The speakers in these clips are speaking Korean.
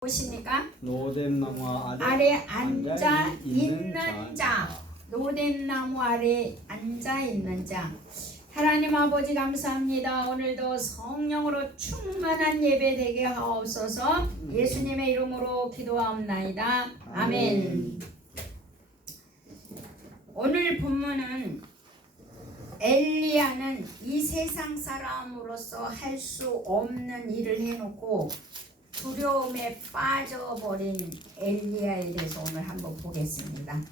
보십니까? 로뎀나무 아래 앉아 있는 자. 로뎀나무 아래 앉아 있는 자. 하나님 아버지 감사합니다. 오늘도 성령으로 충만한 예배 되게 하옵소서. 예수님의 이름으로 기도하옵나이다. 아멘. 오늘 본문은 엘리야는 이 세상 사람으로서 할 수 없는 일을 해놓고 두려움에 빠져버린 엘리야에 대해서 오늘 한번 보겠습니다.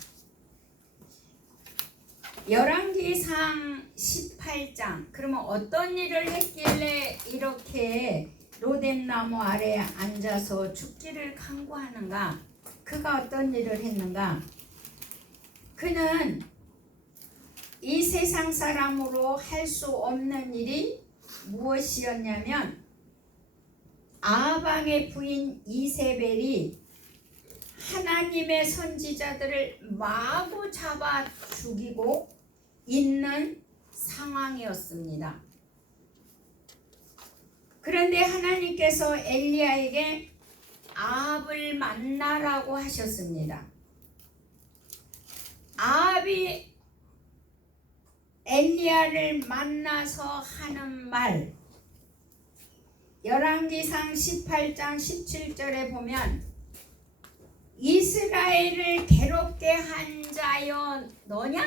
열왕기상 18장. 그러면 어떤 일을 했길래 이렇게 로뎀나무 아래에 앉아서 죽기를 강구하는가? 그가 어떤 일을 했는가? 그는 이 세상 사람으로 할 수 없는 일이 무엇이었냐면 아방의 부인 이세벨이 하나님의 선지자들을 마구 잡아 죽이고 있는 상황이었습니다. 그런데 하나님께서 엘리야에게 아합을 만나라고 하셨습니다. 아합이 엘리야를 만나서 하는 말, 열왕기상 18장 17절에 보면 이스라엘을 괴롭게 한 자여 너냐?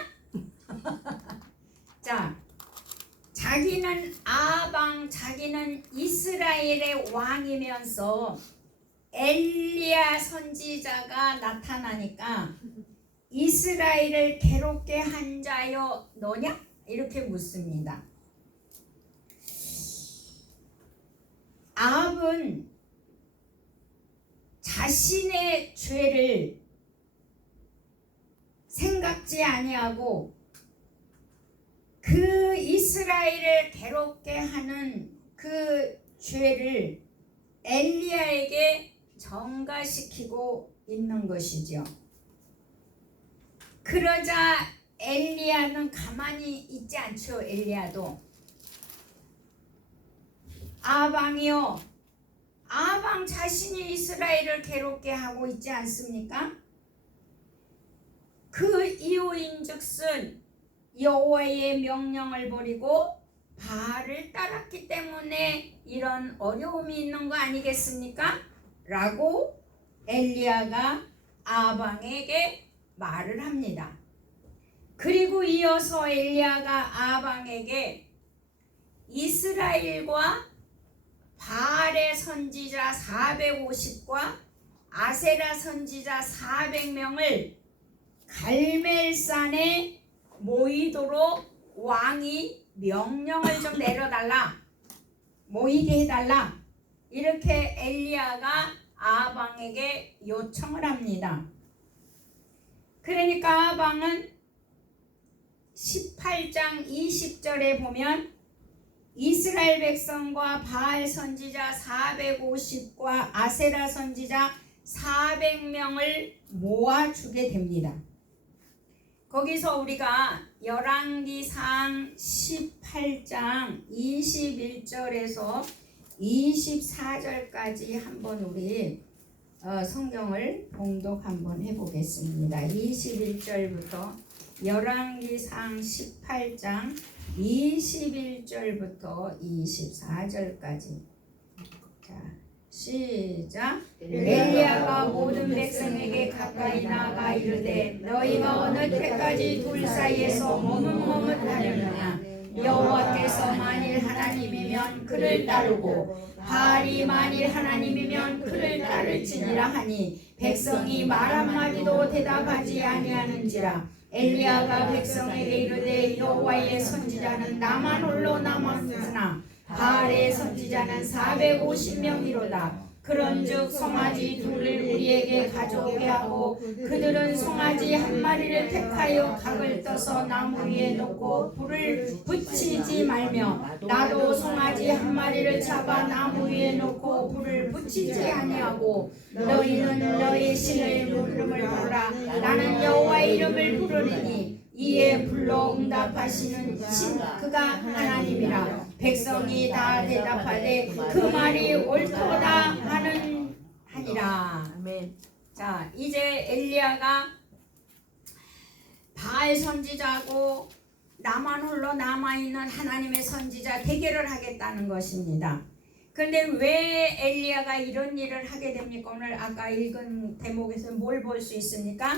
자, 자기는 아방, 자기는 이스라엘의 왕이면서 엘리야 선지자가 나타나니까 이스라엘을 괴롭게 한 자여 너냐? 이렇게 묻습니다. 아합은 자신의 죄를 생각지 아니하고 그 이스라엘을 괴롭게 하는 그 죄를 엘리야에게 전가시키고 있는 것이죠. 그러자 엘리야는 가만히 있지 않죠. 엘리야도 아방이요, 아방 자신이 이스라엘을 괴롭게 하고 있지 않습니까? 그 이유인즉슨 여호와의 명령을 버리고 바알을 따랐기 때문에 이런 어려움이 있는 거 아니겠습니까? 라고 엘리야가 아방에게 말을 합니다. 그리고 이어서 엘리야가 아방에게 이스라엘과 바알의 선지자 450과 아세라 선지자 400명을 갈멜산에 모이도록 왕이 명령을 좀 내려달라, 모이게 해달라, 이렇게 엘리야가 아방에게 요청을 합니다. 그러니까 아방은 18장 20절에 보면 이스라엘 백성과 바알 선지자 450과 아세라 선지자 400명을 모아주게 됩니다. 거기서 우리가 열왕기상 18장 21절에서 24절까지 한번 우리 성경을 봉독 한번 해보겠습니다. 21절부터 열왕기상 18장 21절부터 24절까지. 자, 시작. 엘리야가 모든 백성에게 가까이 나아가 이르되 너희가 어느 때까지 둘 사이에서 머뭇머뭇하려느냐? 여호와께서 만일 하나님이면 그를 따르고 바알이 만일 하나님이면 그를 따를지니라 하니 백성이 말 한마디도 대답하지 아니하는지라. 엘리야가 백성에게 이르되 여호와의 선지자는 나만 홀로 남았으나 바알의 선지자는 450명이로다. 그런즉 송아지 둘을 우리에게 가져오게 하고 그들은 송아지 한 마리를 택하여 각을 떠서 나무 위에 놓고 불을 붙이지 말며 나도 송아지 한 마리를 잡아 나무 위에 놓고 불을 붙이지 아니하고 너희는 너희 신의 이름을 부르라. 나는 여호와의 이름을 부르리니 이에 불러 응답하시는 신 그가 하나님이라. 백성이 다 대답하되 그 말이 옳도다 하니라. 아멘. 자, 이제 엘리야가 바알 선지자하고 나만 홀로 남아있는 하나님의 선지자 대결을 하겠다는 것입니다. 그런데 왜 엘리야가 이런 일을 하게 됩니까? 오늘 아까 읽은 대목에서 뭘 볼 수 있습니까?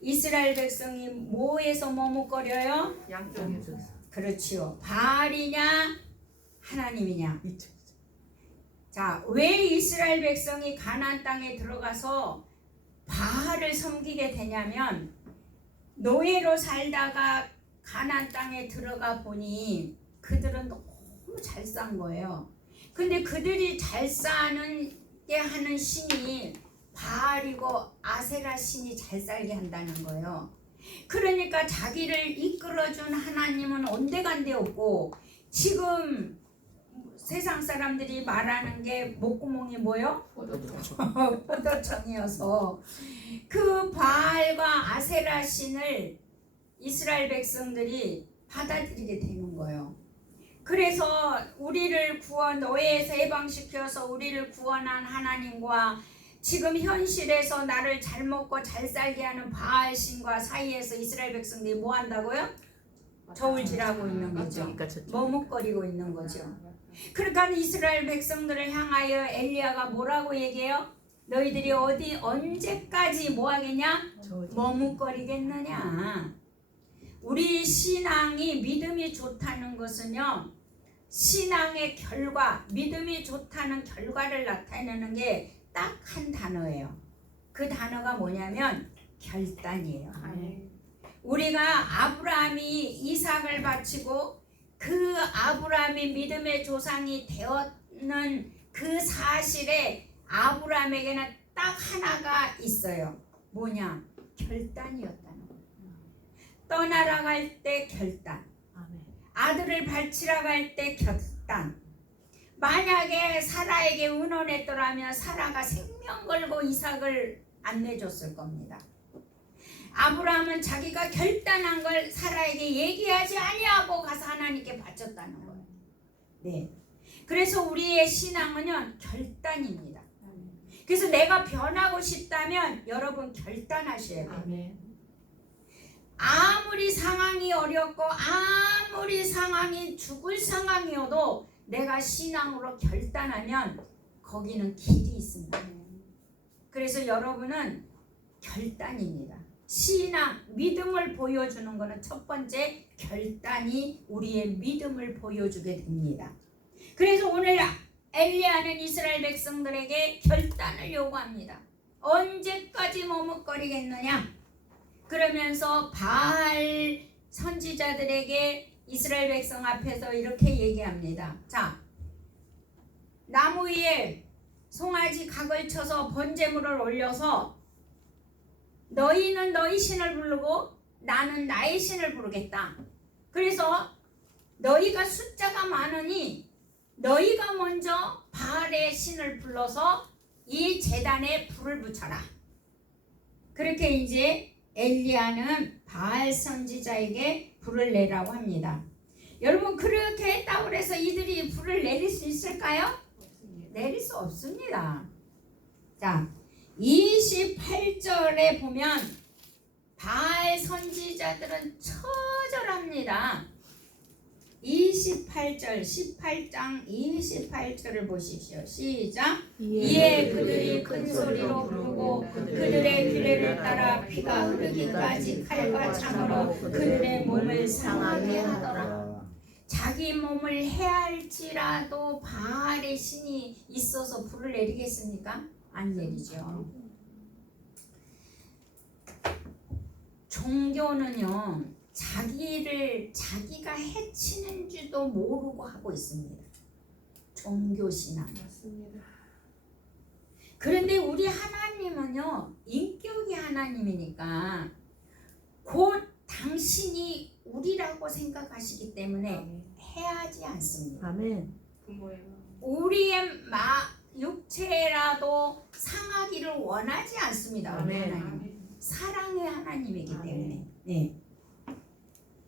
이스라엘 백성이 뭐에서 머뭇거려요? 양쪽에서. 그렇지요. 바알이냐 하나님이냐. 자, 왜 이스라엘 백성이 가나안 땅에 들어가서 바알을 섬기게 되냐면 노예로 살다가 가나안 땅에 들어가 보니 그들은 너무 잘 산 거예요. 근데 그들이 잘 사는 게 하는 신이 바알이고 아세라 신이 잘 살게 한다는 거예요. 그러니까 자기를 이끌어준 하나님은 온데간데 없고 지금 세상 사람들이 말하는 게 목구멍이 뭐요? 포도청이어서 그 바알과 아세라 신을 이스라엘 백성들이 받아들이게 되는 거예요. 그래서 우리를 노예에서 해방시켜서 우리를 구원한 하나님과 지금 현실에서 나를 잘 먹고 잘 살게 하는 바알 신과 사이에서 이스라엘 백성들이 뭐 한다고요? 저울질하고 있는 거죠. 머뭇거리고 있는 거죠. 그러니까 이스라엘 백성들을 향하여 엘리야가 뭐라고 얘기해요? 너희들이 언제까지 뭐 하겠냐? 머뭇거리겠느냐? 우리 신앙이 믿음이 좋다는 것은요, 신앙의 결과, 믿음이 좋다는 결과를 나타내는 게 딱 한 단어예요. 그 단어가 뭐냐면 결단이에요. 우리가 아브라함이 이삭을 바치고 그 아브라함이 믿음의 조상이 되었는 그 사실에 아브라함에게는 딱 하나가 있어요. 뭐냐? 결단이었다는 거예요. 떠나라 갈 때 결단, 아들을 바치러 갈 때 결단. 만약에 사라에게 의논했더라면 사라가 생명 걸고 이삭을 안 내줬을 겁니다. 아브라함은 자기가 결단한 걸 사라에게 얘기하지 아니하고 가서 하나님께 바쳤다는 거예요. 네. 그래서 우리의 신앙은요, 결단입니다. 그래서 내가 변하고 싶다면 여러분 결단하셔야 돼요. 아무리 상황이 어렵고 아무리 상황이 죽을 상황이어도 내가 신앙으로 결단하면 거기는 길이 있습니다. 그래서 여러분은 결단입니다. 신앙, 믿음을 보여주는 것은 첫 번째 결단이 우리의 믿음을 보여주게 됩니다. 그래서 오늘 엘리야는 이스라엘 백성들에게 결단을 요구합니다. 언제까지 머뭇거리겠느냐? 그러면서 바알 선지자들에게 이스라엘 백성 앞에서 이렇게 얘기합니다. 자, 나무 위에 송아지 각을 쳐서 번제물을 올려서 너희는 너희 신을 부르고 나는 나의 신을 부르겠다. 그래서 너희가 숫자가 많으니 너희가 먼저 바알의 신을 불러서 이 제단에 불을 붙여라. 그렇게 이제 엘리야는 바알 선지자에게 불을 내라고 합니다. 여러분, 그렇게 했다고 해서 이들이 불을 내릴 수 있을까요? 내릴 수 없습니다. 자, 28절에 보면 바알 선지자들은 처절합니다. 28절, 18장 28절을 보십시오. 시작. 이에 그들이 큰 소리로 부르고 그들의 규례를 따라 피가 흐르기까지 칼과 창으로 그들의 몸을 상하게 하더라. 자기 몸을 해할지라도 바알의 신이 있어서 불을 내리겠습니까? 안 내리죠. 종교는요, 자기가 해치는 줄도 모르고 하고 있습니다. 종교신앙. 맞습니다. 그런데 우리 하나님은요, 인격이 하나님이니까 곧 당신이 우리라고 생각하시기 때문에 해하지 않습니다. 아멘. 우리의 육체라도 상하기를 원하지 않습니다. 우리 아멘. 하나님. 사랑의 하나님이기 때문에. 네.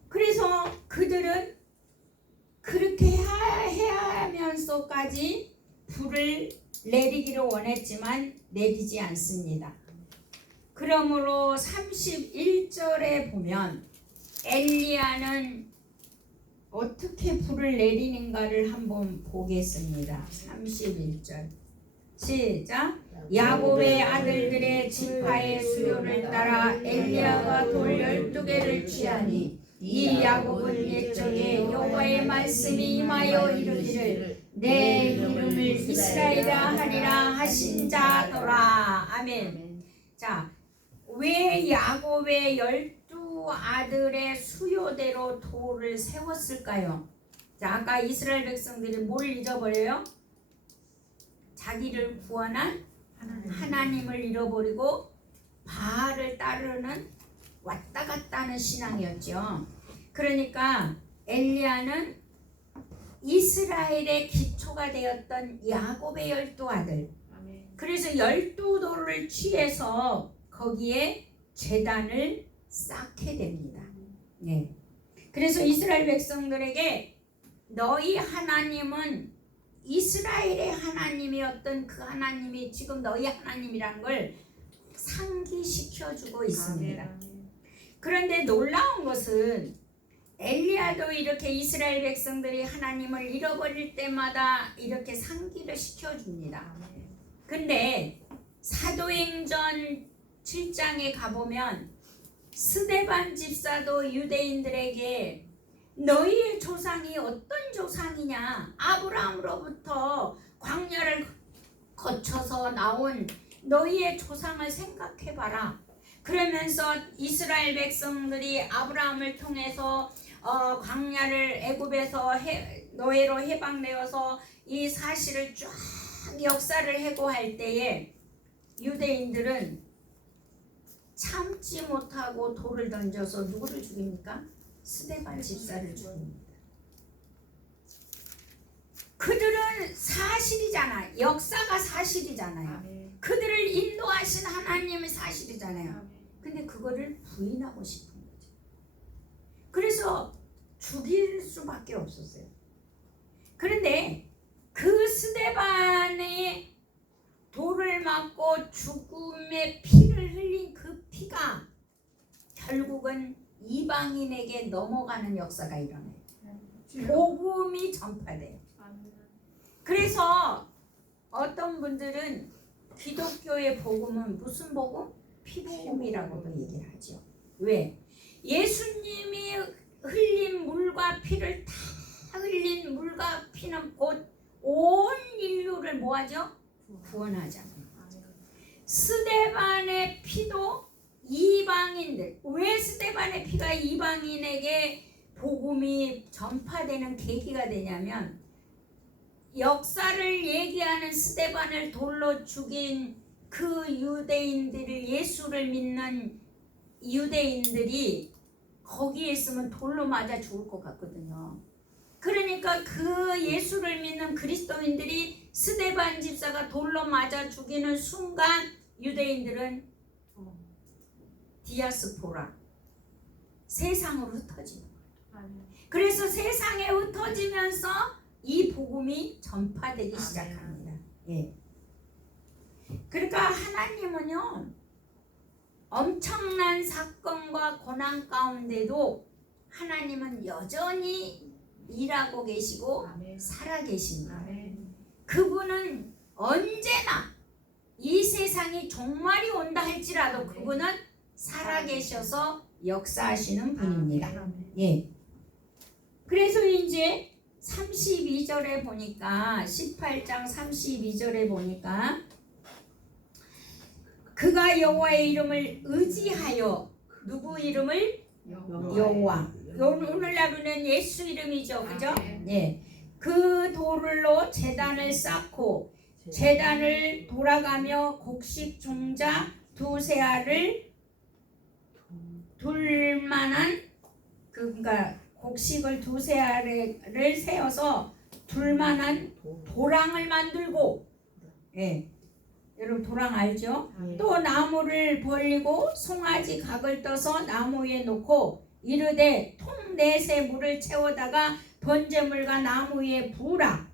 그래서 그들은 그렇게 해야 하면서까지 불을 내리기를 원했지만 내리지 않습니다. 그러므로 31절에 보면 엘리야는 어떻게 불을 내리는가를 한번 보겠습니다. 31절 시작. 야곱의 아들들의 지파의 수요를 따라 엘리야가 돌 12개를 취하니 이 야곱은 옛적에 여호와의 말씀이 임하여 이르기를 내 이름을 이스라엘이라 하리라 하신 자더라. 아멘. 자, 왜 야곱의 12아들의 수요대로 돌을 세웠을까요? 자, 아까 이스라엘 백성들이 뭘 잊어버려요? 자기를 구원한 하나님을 잃어버리고 바알을 따르는 왔다 갔다 하는 신앙이었죠. 그러니까 엘리야는 이스라엘의 기초가 되었던 야곱의 12아들, 그래서 12돌을 취해서 거기에 제단을 쌓게 됩니다. 네. 그래서 이스라엘 백성들에게 너희 하나님은 이스라엘의 하나님이었던 그 하나님이 지금 너희 하나님이란 걸 상기시켜주고 있습니다. 그런데 놀라운 것은 엘리야도 이렇게 이스라엘 백성들이 하나님을 잃어버릴 때마다 이렇게 상기를 시켜줍니다. 근데 사도행전 7장에 가보면 스데반 집사도 유대인들에게 너희의 조상이 어떤 조상이냐, 아브라함으로부터 광야를 거쳐서 나온 너희의 조상을 생각해봐라. 그러면서 이스라엘 백성들이 아브라함을 통해서 광야를 애굽에서 노예로 해방되어서 이 사실을 쫙 역사를 해고할 때에 유대인들은 참지 못하고 돌을 던져서 누구를 죽입니까? 스데반 집사를 죽입니다. 그들은 사실이잖아. 역사가 사실이잖아요. 그들을 인도하신 하나님의 사실이잖아요. 근데 그거를 부인하고 싶은 거죠. 그래서 죽일 수밖에 없었어요. 그런데 그 스데반의 돌을 맞고 죽음의 피를 흘린 그 피가 결국은 이방인에게 넘어가는 역사가 일어나요. 복음이 전파돼요. 그래서 어떤 분들은 기독교의 복음은 무슨 복음? 피복음이라고도 얘기를 하죠. 왜? 예수님이 흘린 물과 피를 다 흘린 물과 피는 곧 온 인류를 뭐하죠? 구원하잖아요. 스데반의 피도 이방인들, 왜 스데반의 피가 이방인에게 복음이 전파되는 계기가 되냐면 역사를 얘기하는 스데반을 돌로 죽인 그 유대인들을, 예수를 믿는 유대인들이 거기에 있으면 돌로 맞아 죽을 것 같거든요. 그러니까 그 예수를 믿는 그리스도인들이 스데반 집사가 돌로 맞아 죽이는 순간 유대인들은 디아스포라, 세상으로 흩어지는 거예요. 그래서 세상에 흩어지면서 이 복음이 전파되기 시작합니다. 예. 그러니까 하나님은요, 엄청난 사건과 고난 가운데도 하나님은 여전히 일하고 계시고 살아 계십니다. 그분은 언제나 이 세상이 종말이 온다 할지라도 그분은 살아 계셔서 역사하시는 분입니다. 예. 그래서 이제 32절에 보니까 18장 32절에 보니까 그가 여호와의 이름을 의지하여, 누구 이름을? 여호와. 오늘날로는 예수 이름이죠, 그죠? 예. 그 돌로 제단을 쌓고 제단을 돌아가며 곡식 종자 두세 알을 둘 만한, 그러니까 곡식을 두세 알을 세워서 둘 만한 도랑을 만들고, 예. 여러분 도랑 알죠? 또 나무를 벌리고 송아지 각을 떠서 나무 위에 놓고 이르되 통 넷에 물을 채워다가 번제물과 나무 위에 부으라.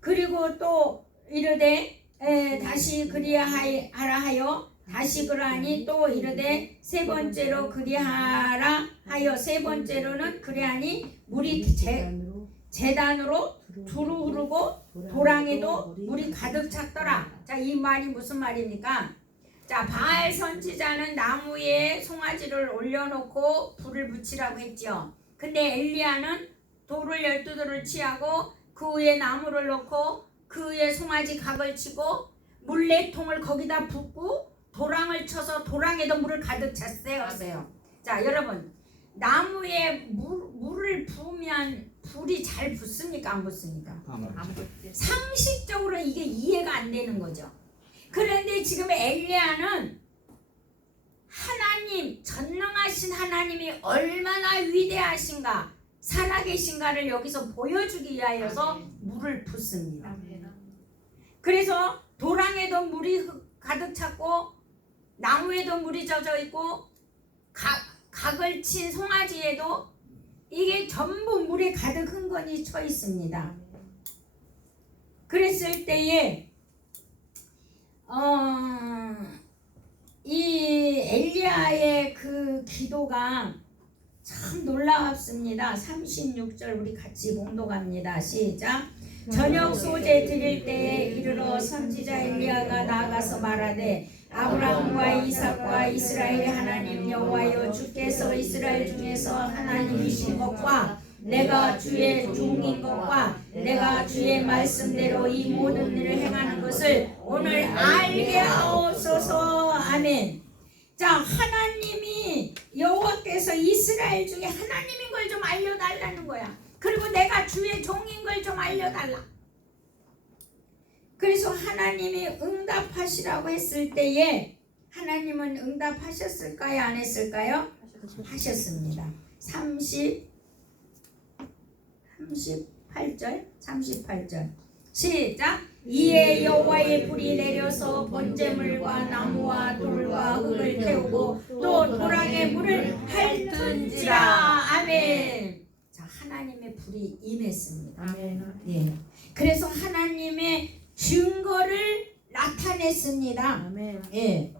그리고 또 이르되 다시 그리하라 하여 다시 그러하니 또 이르되 세 번째로 그리하라 하여 세 번째로는 그리하니 물이 제단으로 두루 흐르고 도랑에도 물이 가득 찼더라. 자, 이 말이 무슨 말입니까? 자, 바알 선지자는 나무에 송아지를 올려놓고 불을 붙이라고 했죠. 근데 엘리야는 돌을 12돌을 취하고 그 위에 나무를 놓고 그 위에 송아지 각을 치고 물 4통을 거기다 붓고 도랑을 쳐서 도랑에도 물을 가득 찼어요. 자, 여러분, 나무에 물을 부으면 불이 잘 붙습니까? 안 붙습니까? 상식적으로 이게 이해가 안 되는 거죠. 그런데 지금 엘리야는 하나님, 전능하신 하나님이 얼마나 위대하신가, 살아계신가를 여기서 보여주기 위하여서 물을 붓습니다. 그래서 도랑에도 물이 가득 찼고 나무에도 물이 젖어 있고 각을 친 송아지에도 이게 전부 물에 가득 흥건히 쳐 있습니다. 그랬을 때에 이 엘리야의 그 기도가 참 놀랍습니다. 36절 우리 같이 봉독합니다. 시작. 저녁 소재 드릴 때에 이르러 선지자 엘리야가 나아가서 말하되 아브라함과 이삭과 이스라엘의 하나님 여호와여, 주께서 이스라엘 중에서 하나님이신 것과 내가 주의 종인 것과 내가 주의 말씀대로 이 모든 일을 행하는 것을 오늘 알게 하옵소서. 아멘. 자, 하나님이 여호와께서 이스라엘 중에 하나님인 걸 좀 알려달라는 거야. 그리고 내가 주의 종인 걸 좀 알려달라. 그래서 하나님이 응답하시라고 했을 때에 하나님은 응답하셨을까요? 안 했을까요? 하셨습니다. 38절 시작. 이에 여호와의 불이 내려서 번제물과 나무와 돌과 흙을 태우고 또 도랑에 물을 핥은지라. 아멘. 자, 하나님의 불이 임했습니다. 아멘. 예. 그래서 하나님의 증거를 나타냈습니다. 아멘. 예.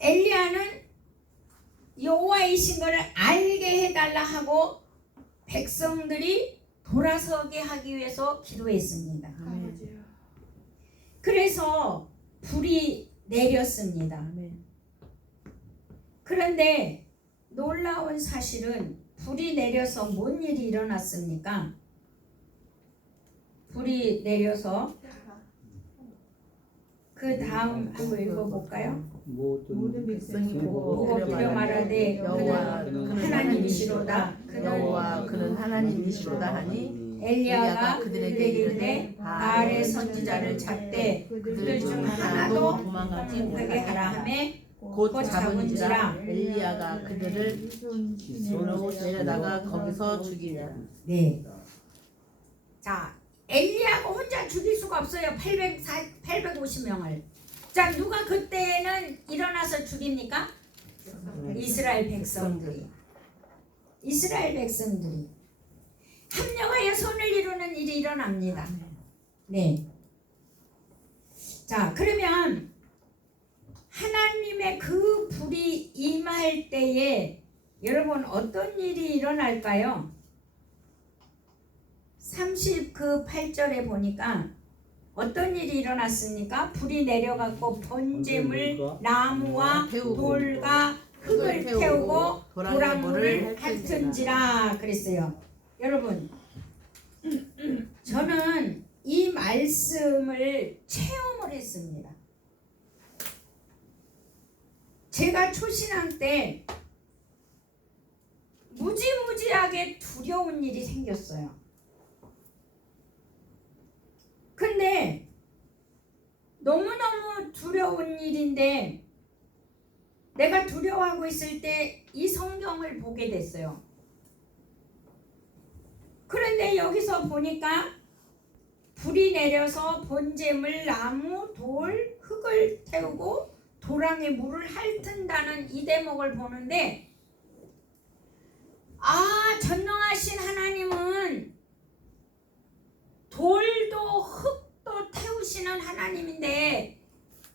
엘리야는 여호와이신 것을 알게 해달라 하고 백성들이 돌아서게 하기 위해서 기도했습니다. 아멘. 그래서 불이 내렸습니다. 아멘. 그런데 놀라운 사실은 불이 내려서 뭔 일이 일어났습니까? 불이 내려서 그 다음 한번 읽어볼까요? 모든 백성이 보고 그려 말하되 그는 하나님이시로다. 그는 하나님이시로다 하니 엘리야가 그들에게 이르되 바알의 선지자를 잡되 그들 중 하나도 도망가지 못하게 하라 하매 곧 잡은지라. 엘리야가 그들을 손으로 내려다가 거기서 죽이니라. 네. 자, 엘리야가 혼자 죽일 수가 없어요. 850명을. 자, 누가 그때는 일어나서 죽입니까? 이스라엘 백성들이. 이스라엘 백성들이 합력하여 손을 이루는 일이 일어납니다. 네. 자, 그러면 하나님의 그 불이 임할 때에 여러분 어떤 일이 일어날까요? 38절에 보니까 어떤 일이 일어났습니까? 불이 내려갖고 번제물, 나무와 돌과 흙을 태우고 도랑물을 핥은지라 그랬어요. 여러분, 저는 이 말씀을 체험을 했습니다. 제가 초신앙 때 무지무지하게 두려운 일이 생겼어요. 근데 너무너무 두려운 일인데 내가 두려워하고 있을 때 이 성경을 보게 됐어요. 그런데 여기서 보니까 불이 내려서 번제물, 나무, 돌, 흙을 태우고 도랑에 물을 핥은다는 이 대목을 보는데, 아, 전능하신 하나님은 돌도 흙도 태우시 키우시는 하나님인데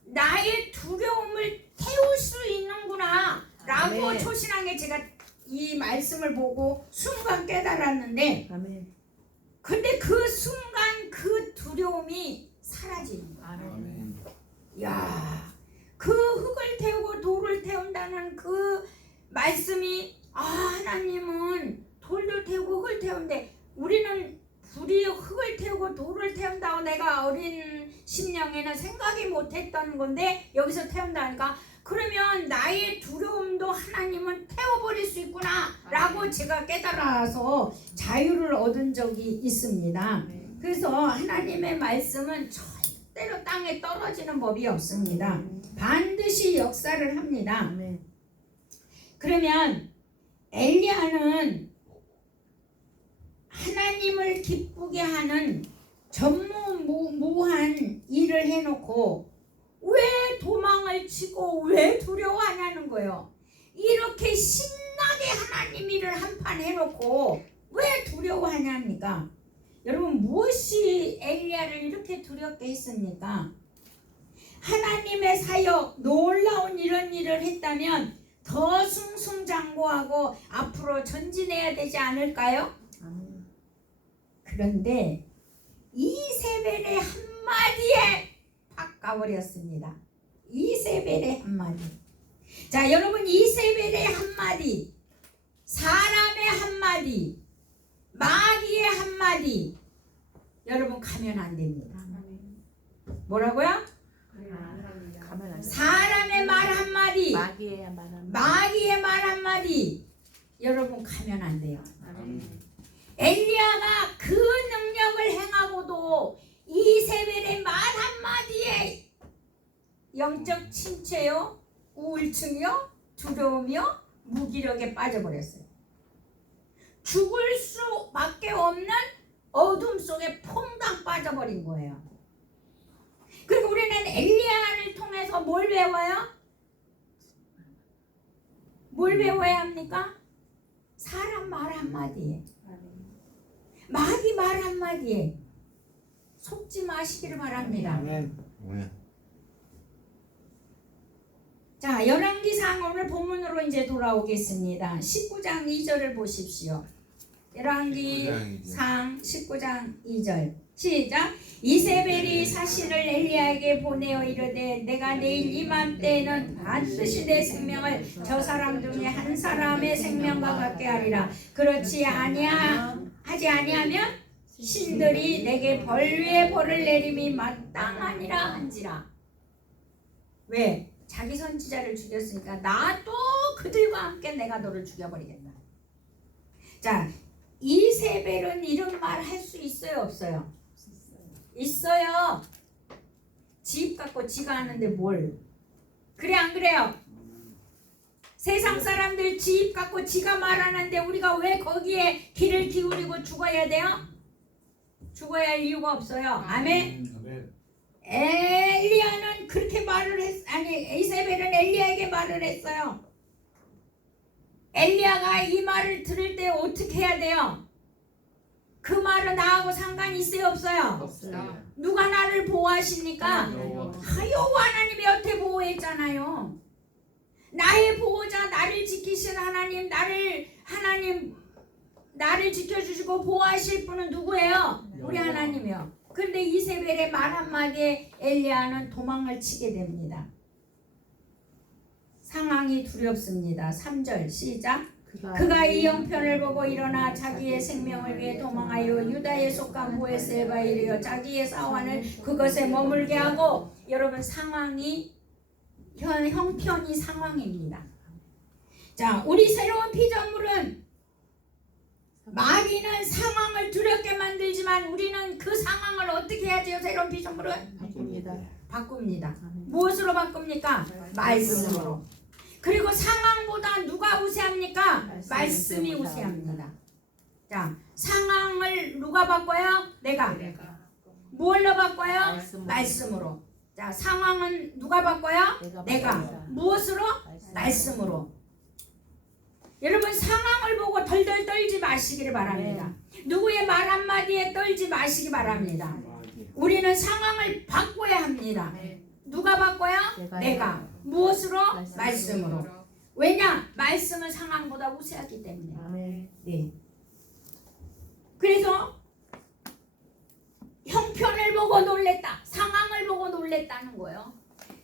나의 두려움을 태울 수 있는구나 라고 네. 초신앙에 제가 이 말씀을 보고 순간 깨달았는데, 아멘. 근데 그 순간 그 두려움이 사라지는 거야. 아멘. 야, 그 흙을 태우고 돌을 태운다는 그 말씀이, 아, 하나님은 돌도 태우고 흙을 태우는데 우리는 불이 흙을 태우고 돌을 태운다고 내가 어린 심령에는 생각이 못했던 건데 여기서 태운다니까, 그러면 나의 두려움도 하나님은 태워버릴 수 있구나 라고 제가 깨달아서 자유를 얻은 적이 있습니다. 그래서 하나님의 말씀은 절대로 땅에 떨어지는 법이 없습니다. 반드시 역사를 합니다. 아멘. 그러면 엘리야는 하나님을 기쁘게 하는 전무후무한 일을 해놓고 왜 도망을 치고 왜 두려워하냐는 거예요. 이렇게 신나게 하나님 일을 한판 해놓고 왜 두려워하냐입니까? 여러분, 무엇이 엘리야를 이렇게 두렵게 했습니까? 하나님의 사역, 놀라운 이런 일을 했다면 더 승승장구하고 앞으로 전진해야 되지 않을까요? 아멘. 그런데 이세벨의 한마디에 팍 가버렸습니다. 이세벨의 한마디. 자, 여러분, 이세벨의 한마디, 사람의 한마디, 마귀의 한마디, 여러분 가면 안 됩니다. 뭐라고요? 가면 안 돼. 사람의 말 한마디, 마귀의 말 한마디. 마귀의 말 한마디, 여러분 가면 안 돼요. 엘리야가 그 능력을 행하고도 이세벨의 말 한마디에 영적 침체요, 우울증이요, 두려움이요, 무기력에 빠져버렸어요. 죽을 수밖에 없는 어둠 속에 퐁당 빠져버린 거예요. 그리고 우리는 엘리야를 통해서 뭘 배워요? 뭘 배워야 합니까? 사람 말 한마디에, 마귀 말 한마디에 속지 마시기를 바랍니다. 아멘. 자, 열왕기상 오늘 본문으로 이제 돌아오겠습니다. 19장 2절을 보십시오. 열왕기상 19장 2절 시작. 이세벨이 사신을 엘리야에게 보내어 이르되 내가 내일 이맘때에는 반드시 내 생명을 저 사람 중에 한 사람의 생명과 같게 하리라. 그렇지 하지 아니하면 신들이 내게 벌 위에 벌을 내림이 마땅하니라 한지라. 왜? 자기 선지자를 죽였으니까 나도 그들과 함께 내가 너를 죽여버리겠다. 자, 이세벨은 이런 말 할 수 있어요, 없어요? 있어요. 집 갖고 지가 하는데 뭘? 그래 안 그래요? 세상 사람들 집 갖고 지가 말하는데 우리가 왜 거기에 귀를 기울이고 죽어야 돼요? 죽어야 할 이유가 없어요. 아멘. 엘리야는 그렇게 말을 이세벨은 엘리야에게 말을 했어요. 엘리야가 이 말을 들을 때 어떻게 해야 돼요? 그 말은 나하고 상관이 있어요, 없어요? 없어요. 누가 나를 보호하십니까? 여호와. 여호와 하나님이 여태 보호했잖아요. 나의 보호자, 나를 지키신 하나님, 나를 지켜주시고 보호하실 분은 누구예요? 우리 하나님이요. 그런데 이세벨의 말 한마디에 엘리야는 도망을 치게 됩니다. 상황이 두렵습니다. 3절 시작. 그가 이 형편을 보고 일어나 자기의 생명을 위해 도망하여 유다에 속한 모에세바에 이르러 자기의 사환을 그것에 머물게 하고, 여러분 상황이 형편이 상황입니다. 자, 우리 새로운 피조물은 마귀는 상황을 두렵게 만들지만 우리는 그 상황을 어떻게 해야죠? 새로운 피조물은 바꿉니다. 무엇으로 바꿉니까? 말씀으로. 그리고 상황보다 누가 우세합니까? 말씀이 우세합니다. 자, 상황을 누가 바꿔요? 내가. 뭘로 바꿔요? 말씀으로. 자, 상황은 누가 바꿔요? 내가. 무엇으로? 말씀으로. 여러분, 상황을 보고 덜덜 떨지 마시기를 바랍니다. 누구의 말 한마디에 떨지 마시기 바랍니다. 우리는 상황을 바꿔야 합니다. 누가 바꿔요? 내가. 무엇으로? 말씀으로. 왜냐? 말씀은 상황보다 우세하기 때문에. 아멘. 네. 그래서 형편을 보고 놀랬다. 상황을 보고 놀랬다는 거예요.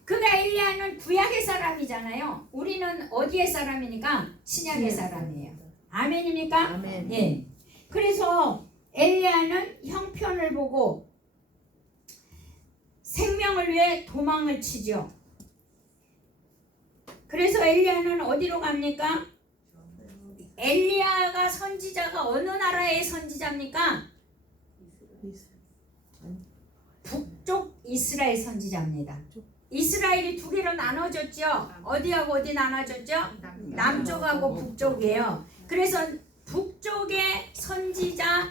그가 엘리야는 구약의 사람이잖아요. 우리는 어디의 사람이니까? 신약의 사람이에요. 아멘입니까? 아멘. 예. 그래서 엘리야는 형편을 보고 생명을 위해 도망을 치죠. 그래서 엘리야는 어디로 갑니까? 엘리야가 선지자가 어느 나라의 선지자입니까? 북쪽 이스라엘 선지자입니다. 이스라엘이 두 개로 나눠졌죠. 어디하고 어디 나눠졌죠? 남쪽하고 북쪽이에요. 그래서 북쪽의 선지자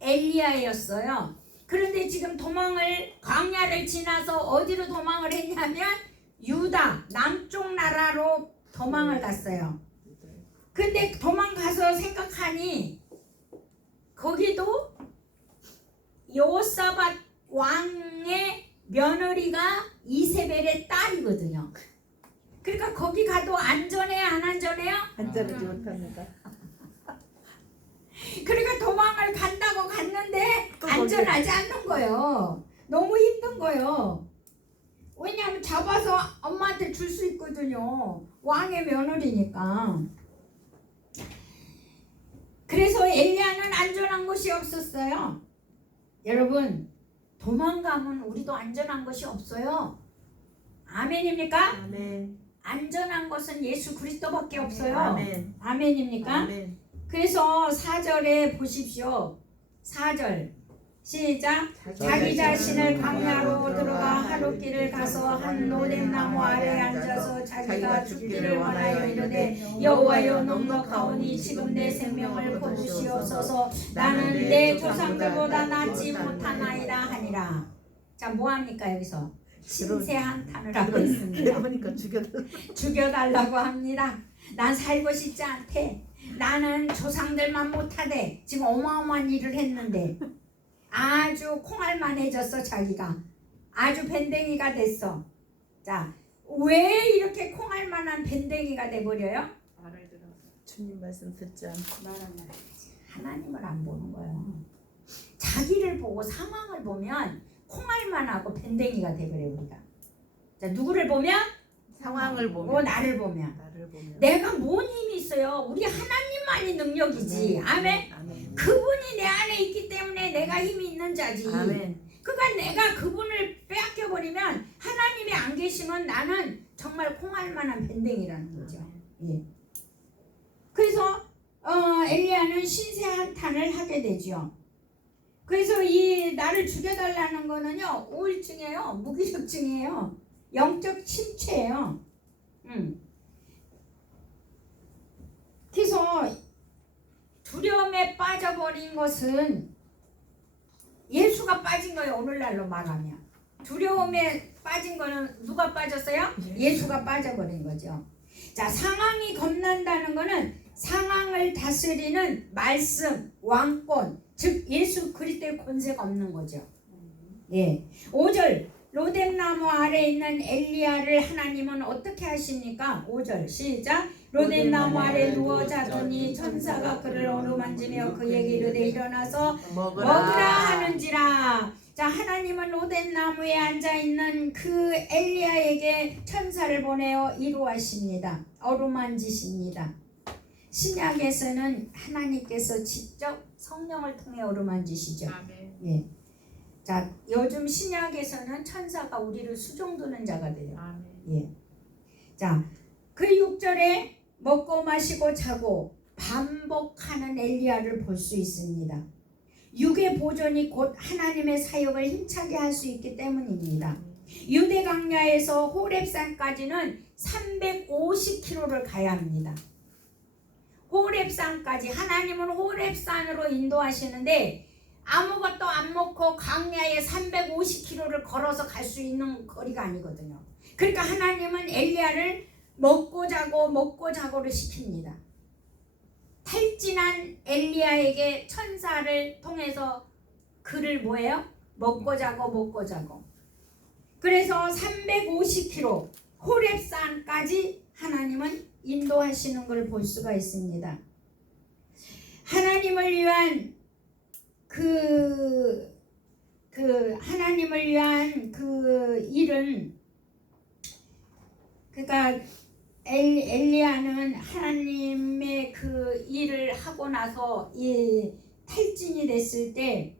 엘리야였어요. 그런데 지금 도망을 광야를 지나서 어디로 도망을 했냐면 유다 남쪽 나라로 도망을 갔어요. 근데 도망가서 생각하니 거기도 여호사밧 왕의 며느리가 이세벨의 딸이거든요. 그러니까 거기 가도 안전해요, 안 안전해요? 안전하지 못합니다. 그러니까 도망을 간다고 갔는데 안전하지 않는 거예요. 너무 힘든 거예요. 왜냐하면 잡아서 엄마한테 줄 수 있거든요. 왕의 며느리니까. 그래서 엘리야는 안전한 곳이 없었어요. 여러분, 도망가면 우리도 안전한 것이 없어요. 아멘입니까? 아멘. 안전한 것은 예수 그리스도밖에 없어요. 아멘. 아멘입니까? 아멘. 그래서 4절에 보십시오. 4절 시작. 자기 자신을 광야로 들어가 하룻길을 가서 한 로뎀나무 아래에 앉아서 자기가 죽기를 원하여 이르되 여호와여 넉넉하오니 지금 내 생명을 거두시옵소서. 나는 내 조상들보다 낫지 못하나이다 하니라. 자, 뭐합니까 여기서? 신세 한탄을 하고 있습니다. 그러니까 죽여달라. 죽여달라고 합니다. 난 살고 싶지 않대. 나는 조상들만 못하대. 지금 어마어마한 일을 했는데 아주 콩알만해졌어. 자기가 아주 밴댕이가 됐어. 자, 왜 이렇게 콩알만한 밴댕이가 돼버려요? 주님 말씀 듣지 않고 하나님을 안 보는 거예요. 자기를 보고 상황을 보면 콩알만하고 밴댕이가 돼버려 우리가. 자, 누구를 보면? 상황을 보면 나를 보면. 나를 보면 내가 뭔 힘이 있어요? 우리 하나님만이 능력이지. 아멘. 아멘. 그분이 내 안에 있기 때문에 내가 힘이 있는 자지. 아멘. 그러니까 내가 그분을 빼앗겨 버리면 하나님이 안 계시면 나는 정말 콩알만한 밴댕이라는 거죠. 예. 그래서 엘리야는 신세 한탄을 하게 되죠. 그래서 이 나를 죽여달라는 거는요 우울증이에요, 무기력증이에요, 영적 침체예요. 그래서 두려움에 빠져버린 것은 예수가 빠진 거예요. 오늘날로 말하면 두려움에 빠진 거는 누가 빠졌어요? 예수가 빠져버린 거죠. 자, 상황이 겁난다는 거는 상황을 다스리는 말씀, 왕권, 즉 예수 그리스도의 권세가 없는 거죠. 예. 5절 로뎀나무 아래에 있는 엘리야를 하나님은 어떻게 하십니까? 5절 시작. 로뎀나무 아래 누워 자더니 천사가 그를 어루만지며 그에게 이르되 일어나서 먹으라 하는지라. 자, 하나님은 로뎀나무에 앉아있는 그 엘리야에게 천사를 보내어 이루하십니다. 어루만지십니다. 신약에서는 하나님께서 직접 성령을 통해 어루만지시죠. 예. 자, 요즘 신약에서는 천사가 우리를 수종드는 자가 돼요. 예. 자, 그 6절에 먹고 마시고 자고 반복하는 엘리야를 볼 수 있습니다. 육의 보존이 곧 하나님의 사역을 힘차게 할 수 있기 때문입니다. 유대 광야에서 호렙산까지는 350km를 가야 합니다. 호렙산까지 하나님은 호렙산으로 인도하시는데 아무것도 안 먹고 광야에 350km를 걸어서 갈 수 있는 거리가 아니거든요. 그러니까 하나님은 엘리야를 먹고 자고를 시킵니다. 탈진한 엘리야에게 천사를 통해서 그를 뭐예요? 먹고 자고. 그래서 350km 호렙산까지 하나님은 인도하시는 걸 볼 수가 있습니다. 하나님을 위한 하나님을 위한 그 일은, 그러니까 엘리야는 하나님의 그 일을 하고 나서 이 탈진이 됐을 때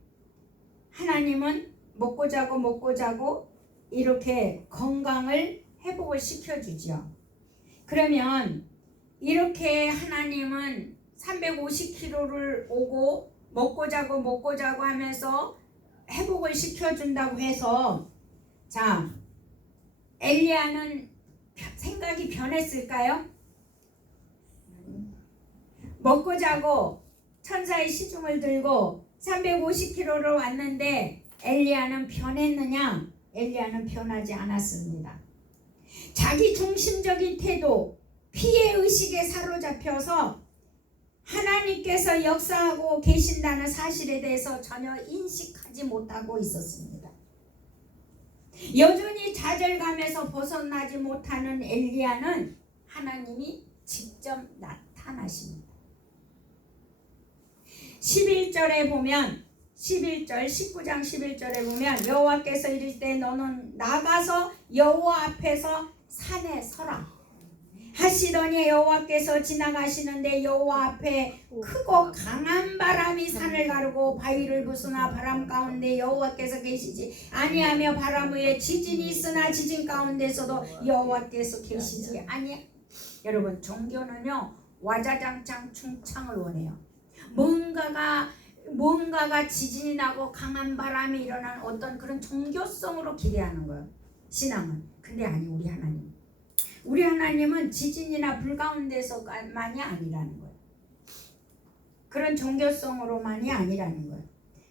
하나님은 먹고 자고 이렇게 건강을 회복을 시켜주죠. 그러면 이렇게 하나님은 350km를 오고 먹고 자고 하면서 회복을 시켜준다고 해서, 자, 엘리야는 생각이 변했을까요? 먹고 자고 천사의 시중을 들고 350km를 왔는데 엘리야는 변했느냐? 엘리야는 변하지 않았습니다. 자기 중심적인 태도, 피해 의식에 사로잡혀서 하나님께서 역사하고 계신다는 사실에 대해서 전혀 인식하지 못하고 있었습니다. 여전히 좌절감에서 벗어나지 못하는 엘리야는 하나님이 직접 나타나십니다. 11절에 보면 19장 11절에 보면 여호와께서 이르시되 너는 나가서 여호와 앞에서 산에 서라 하시더니 여호와께서 지나가시는데 여호와 앞에 크고 강한 바람이 산을 가르고 바위를 부수나 바람 가운데 여호와께서 계시지 아니하며 바람 위에 지진이 있으나 지진 가운데서도 여호와께서 계시지 아니하. 여러분, 종교는요 와자장창 충창을 원해요. 뭔가가 지진이 나고 강한 바람이 일어나는 어떤 그런 종교성으로 기대하는 거예요, 신앙은. 근데 아니, 우리 하나님은 지진이나 불 가운데서만이 아니라는 거예요. 그런 종교성으로만이 아니라는 거예요.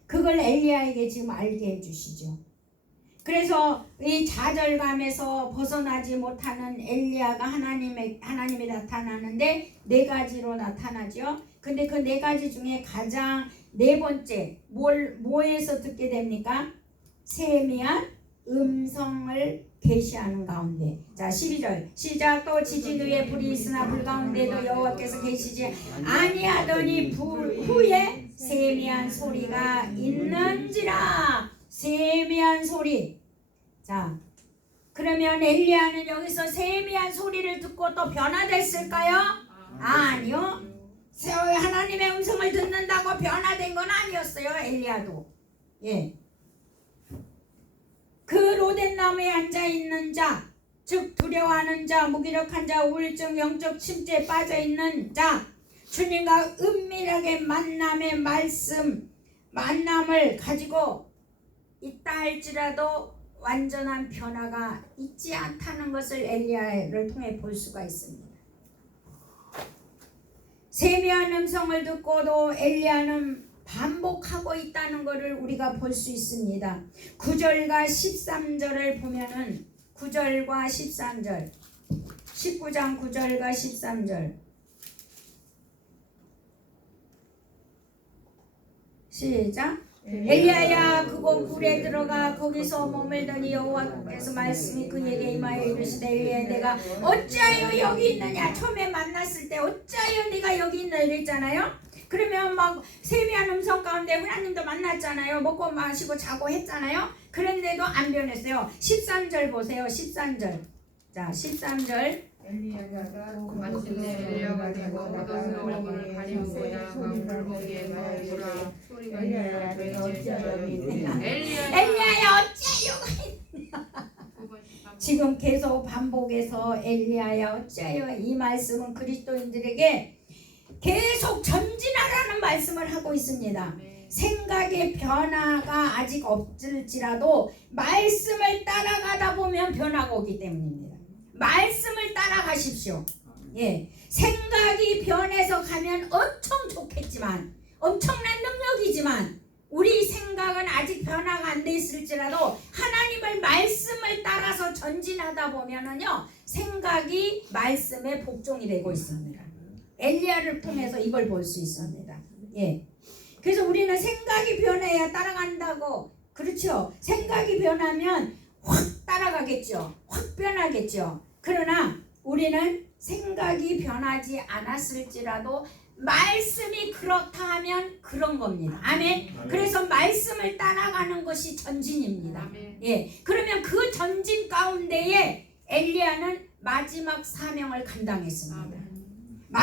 그걸 엘리야에게 지금 알게 해주시죠. 그래서 이 좌절감에서 벗어나지 못하는 엘리야가 하나님이 나타나는데 네 가지로 나타나죠. 근데 그 네 가지 중에 가장 네 번째 뭐에서 듣게 됩니까? 세미한 음성을 계시하는 가운데. 자, 12절 시작. 또 지진 후에 불이 있으나 불 가운데도 여호와께서 계시지 아니하더니 불 후에 세미한 소리가 있는지라. 세미한 소리. 자, 그러면 엘리야는 여기서 세미한 소리를 듣고 또 변화됐을까요? 아니요. 하나님의 음성을 듣는다고 변화된 건 아니었어요, 엘리야도. 예. 그 로뎀 나무에 앉아 있는 자, 즉 두려워하는 자, 무기력한 자, 우울증, 영적 침체에 빠져 있는 자, 주님과 은밀하게 만남을 가지고 있다 할지라도 완전한 변화가 있지 않다는 것을 엘리야를 통해 볼 수가 있습니다. 세미한 음성을 듣고도 엘리야는 반복하고 있다는 것을 우리가 볼 수 있습니다. 9절과 13절을 보면은 9절과 13절 19장 9절과 13절 시작. 엘리야야 그곳 굴에 들어가 거기서 머물더니 여호와께서 말씀이 그에게 임하여 이르시되 엘리야 내가 어찌하여 여기 있느냐. 처음에 만났을 때 어찌하여 네가 여기 있느냐 이랬잖아요. 그러면 막 세미한 음성 가운데 하나님도 만났잖아요. 먹고 마시고 자고 했잖아요. 그런데도 안 변했어요. 13절 보세요. 13절. 자, 13절. 엘리야가 마침내 엘리야가 되고 묻은 얼굴을 가리우고자 물고기에 나오더라. 엘리야야 내가 어찌하여 여기 있느냐. 엘리야야 어찌하여 지금 계속 반복해서 엘리야야 어찌하여 이 말씀은 그리스도인들에게 계속 전진하라는 말씀을 하고 있습니다. 생각의 변화가 아직 없을지라도 말씀을 따라가다 보면 변화가 오기 때문입니다. 말씀을 따라가십시오. 예, 생각이 변해서 가면 엄청 좋겠지만 엄청난 능력이지만 우리 생각은 아직 변화가 안 돼 있을지라도 하나님의 말씀을 따라서 전진하다 보면은요 생각이 말씀의 복종이 되고 있습니다. 엘리야를 통해서 이걸 볼 수 있습니다. 예. 그래서 우리는 생각이 변해야 따라간다고 그렇죠. 생각이 변하면 확 따라가겠죠. 확 변하겠죠. 그러나 우리는 생각이 변하지 않았을지라도 말씀이 그렇다 하면 그런 겁니다. 아멘. 그래서 말씀을 따라가는 것이 전진입니다. 아멘. 예. 그러면 그 전진 가운데에 엘리야는 마지막 사명을 감당했습니다. 아멘.